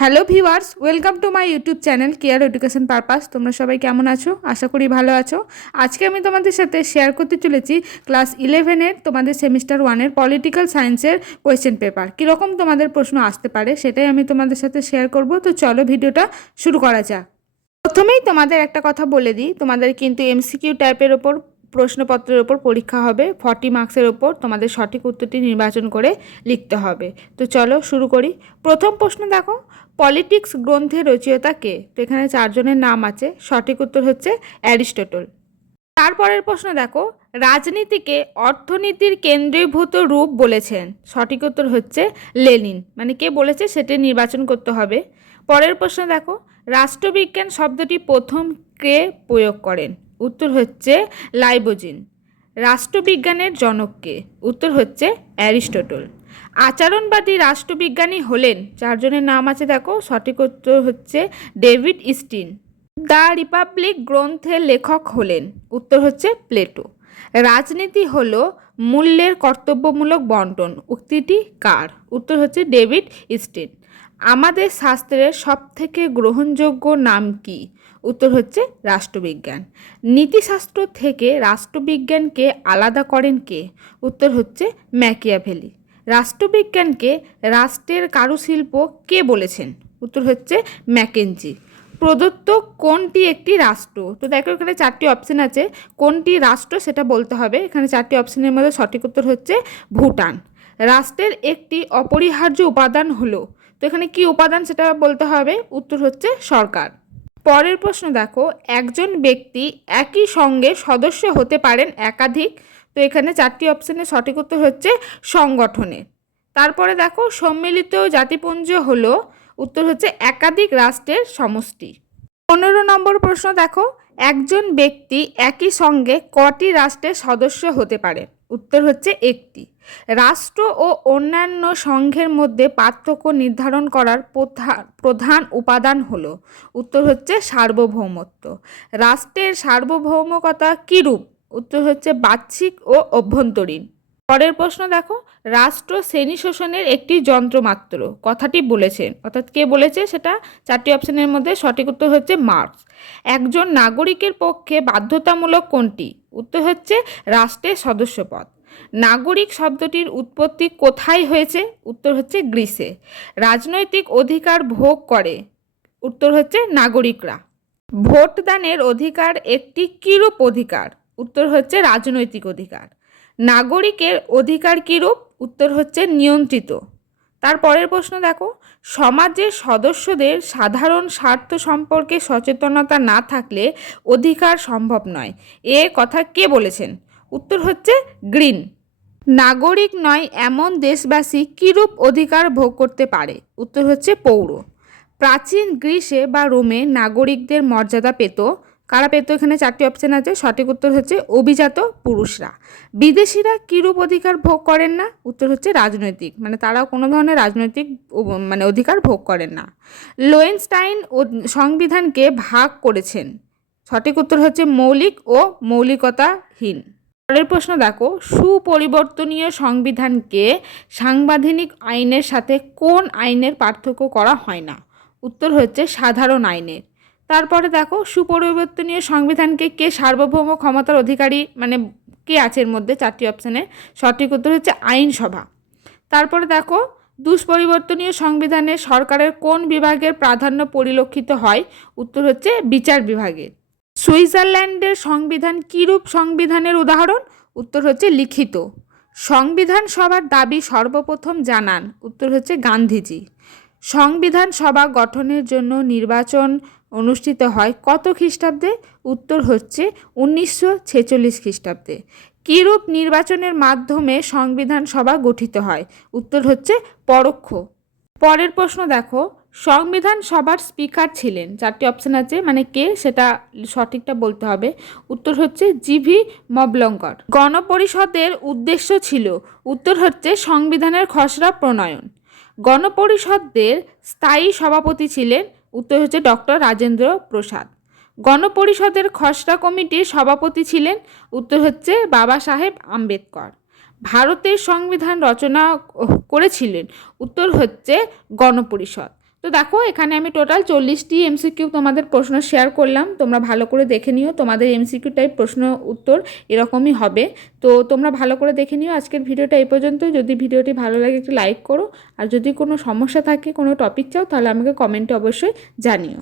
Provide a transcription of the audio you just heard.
Hello viewers, welcome to my YouTube channel care education purpose. তোমরা সবাই কেমন আছো? আশা করি ভালো আছো। আজকে আমি তোমাদের সাথে শেয়ার করতে চলেছি ক্লাস 11-এর তোমাদের সেমিস্টার 1-এর পলিটিক্যাল সায়েন্সের কোয়েশ্চেন পেপার। কীরকম তোমাদের প্রশ্ন আসতে পারে সেটাই আমি তোমাদের সাথে শেয়ার করব। তো চলো ভিডিওটা শুরু করা যাক। প্রথমেই তোমাদের একটা কথা বলে দিই, তোমাদের কিন্তু এমসিকিউ টাইপের ওপর প্রশ্নপত্রের ওপর পরীক্ষা হবে। 40 মার্কসের ওপর তোমাদের সঠিক উত্তরটি নির্বাচন করে লিখতে হবে। তো চলো শুরু করি। প্রথম প্রশ্ন দেখো, পলিটিক্স গ্রন্থের রচয়িতা কে? তো এখানে 4 জনের নাম আছে। সঠিক উত্তর হচ্ছে অ্যারিস্টটল। তারপরের প্রশ্ন দেখো, রাজনীতিকে অর্থনীতির কেন্দ্রীভূত রূপ বলেছেন। সঠিক উত্তর হচ্ছে লেনিন। মানে কে বলেছে সেটা নির্বাচন করতে হবে। পরের প্রশ্ন দেখো, রাষ্ট্রবিজ্ঞান শব্দটি প্রথম কে প্রয়োগ করেন? উত্তর হচ্ছে লাইবোজিন। রাষ্ট্রবিজ্ঞানের জনক কে? উত্তর হচ্ছে অ্যারিস্টটল। আচরণবাদী রাষ্ট্রবিজ্ঞানী হলেন, 4 জনের নাম আছে দেখো। সঠিক উত্তর হচ্ছে ডেভিড স্টিন। দ্য রিপাবলিক গ্রন্থের লেখক হলেন? উত্তর হচ্ছে প্লেটো। রাজনীতি হল মূল্যের কর্তব্যমূলক বন্টন, উক্তিটি কার? উত্তর হচ্ছে ডেভিড স্টিন। আমাদের শাস্ত্রের সবথেকে গ্রহণযোগ্য নাম কি? উত্তর হচ্ছে রাষ্ট্রবিজ্ঞান। নীতিশাস্ত্র থেকে রাষ্ট্রবিজ্ঞানকে আলাদা করেন কে? উত্তর হচ্ছে ম্যাকিয়াভেলি। রাষ্ট্রবিজ্ঞানকে রাষ্ট্রের কারুশিল্প কে বলেছেন? উত্তর হচ্ছে ম্যাকেঞ্জি। প্রদত্ত কোনটি একটি রাষ্ট্র? তো দেখো এখানে 4টি অপশন আছে, কোনটি রাষ্ট্র সেটা বলতে হবে। এখানে 4টি অপশনের মধ্যে সঠিক উত্তর হচ্ছে ভুটান। রাষ্ট্রের একটি অপরিহার্য উপাদান হলো, তো এখানে কি উপাদান সেটা বলতে হবে। উত্তর হচ্ছে সরকার। পরের প্রশ্ন দেখো, একজন ব্যক্তি একই সঙ্গে সদস্য হতে পারেন একাধিক। তো এখানে 4টি অপশনের সঠিক উত্তর হচ্ছে সংগঠনে। তারপরে দেখো, সম্মিলিত জাতিপুঞ্জ হলো, উত্তর হচ্ছে একাধিক রাষ্ট্রের সমষ্টি। 15 নম্বর প্রশ্ন দেখো, একজন ব্যক্তি একই সঙ্গে কটি রাষ্ট্রের সদস্য হতে পারে? উত্তর হচ্ছে একটি। রাষ্ট্র ও অন্যান্য সংঘের মধ্যে পার্থক্য নির্ধারণ করার প্রধান উপাদান হলো, উত্তর হচ্ছে সার্বভৌমত্ব। রাষ্ট্রের সার্বভৌমকতা কীরূপ? উত্তর হচ্ছে বাহ্যিক ও অভ্যন্তরীণ। পরের প্রশ্ন দেখো, রাষ্ট্র শ্রেণী শোষণের একটি যন্ত্র মাত্র, কথাটি বলেছেন, অর্থাৎ কে বলেছে সেটা 4টি অপশনের মধ্যে সঠিক উত্তর হচ্ছে মার্কস। একজন নাগরিকের পক্ষে বাধ্যতামূলক কোনটি? উত্তর হচ্ছে রাষ্ট্রের সদস্যপদ। নাগরিক শব্দটির উৎপত্তি কোথায় হয়েছে? উত্তর হচ্ছে গ্রিসে। রাজনৈতিক অধিকার ভোগ করে? উত্তর হচ্ছে নাগরিকরা। ভোটদানের অধিকার একটি কিরূপ অধিকার? উত্তর হচ্ছে রাজনৈতিক অধিকার। নাগরিকের অধিকার কীরূপ? উত্তর হচ্ছে নিয়ন্ত্রিত। তারপরের প্রশ্ন দেখো, সমাজের সদস্যদের সাধারণ স্বার্থ সম্পর্কে সচেতনতা না থাকলে অধিকার সম্ভব নয়, এ কথা কে বলেছেন? উত্তর হচ্ছে গ্রিন। নাগরিক নয় এমন দেশবাসী কীরূপ অধিকার ভোগ করতে পারে? উত্তর হচ্ছে পৌর। প্রাচীন গ্রিসে বা রোমে নাগরিকদের মর্যাদা পেত, কারা পেত? এখানে 4টি অপশন আছে। সঠিক উত্তর হচ্ছে অভিজাত পুরুষরা। বিদেশিরা কীরূপ অধিকার ভোগ করেন না? উত্তর হচ্ছে রাজনৈতিক, মানে তারাও কোনো ধরনের রাজনৈতিক অধিকার ভোগ করেন না। লোয়েনস্টাইন সংবিধানকে ভাগ করেছেন। সঠিক উত্তর হচ্ছে মৌলিক ও মৌলিকতাহীন। পরের প্রশ্ন দেখো, সুপরিবর্তনীয় সংবিধানকে সাংবিধানিক আইনের সাথে কোন আইনের পার্থক্য করা হয় না? উত্তর হচ্ছে সাধারণ আইনের। তারপরে দেখো, সুপরিবর্তনীয় সংবিধানকে কে সার্বভৌম ক্ষমতার অধিকারী, মানে কে আছে এর মধ্যে 4টি অপশানে? সঠিক উত্তর হচ্ছে আইনসভা। তারপরে দেখো, দুষ্পরিবর্তনীয় সংবিধানে সরকারের কোন বিভাগের প্রাধান্য পরিলক্ষিত হয়? উত্তর হচ্ছে বিচার বিভাগের। সুইজারল্যান্ডের সংবিধান কীরূপ সংবিধানের উদাহরণ? উত্তর হচ্ছে লিখিত। সংবিধান সভার দাবি সর্বপ্রথম জানান? উত্তর হচ্ছে গান্ধীজি। সংবিধান সভা গঠনের জন্য নির্বাচন অনুষ্ঠিত হয় কত খ্রিস্টাব্দে? উত্তর হচ্ছে 1946 খ্রিস্টাব্দে। কীরূপ নির্বাচনের মাধ্যমে সংবিধান সভা গঠিত হয়? উত্তর হচ্ছে পরোক্ষ। পরের প্রশ্ন দেখো, সংবিধান সভার স্পিকার ছিলেন, 4টি অপশান আছে, মানে কে সেটা সঠিকটা বলতে হবে। উত্তর হচ্ছে জিভি মবলঙ্কর। গণপরিষদের উদ্দেশ্য ছিল? উত্তর হচ্ছে সংবিধানের খসড়া প্রণয়ন। গণপরিষদের স্থায়ী সভাপতি ছিলেন? উত্তর হচ্ছে ডক্টর রাজেন্দ্র প্রসাদ। গণপরিষদের খসড়া কমিটির সভাপতি ছিলেন? উত্তর হচ্ছে বাবা সাহেব আম্বেদকর। ভারতের সংবিধান রচনা করেছিলেন? উত্তর হচ্ছে গণপরিষদ। তো তো দেখো এখানে আমি টোটাল 40টি এমসিকিউ তোমাদের প্রশ্ন শেয়ার করলাম, তোমরা ভালো করে দেখে নিও। তোমাদের এমসিকিউ টাইপ প্রশ্ন উত্তর এরকমই হবে, তো তোমরা ভালো করে দেখে নিও। আজকের ভিডিওটা এই পর্যন্ত। যদি ভিডিওটি ভালো লাগে একটু লাইক করো, আর যদি কোনো সমস্যা থাকে, কোনো টপিক চাও, তাহলে আমাকে কমেন্টে অবশ্যই জানিও।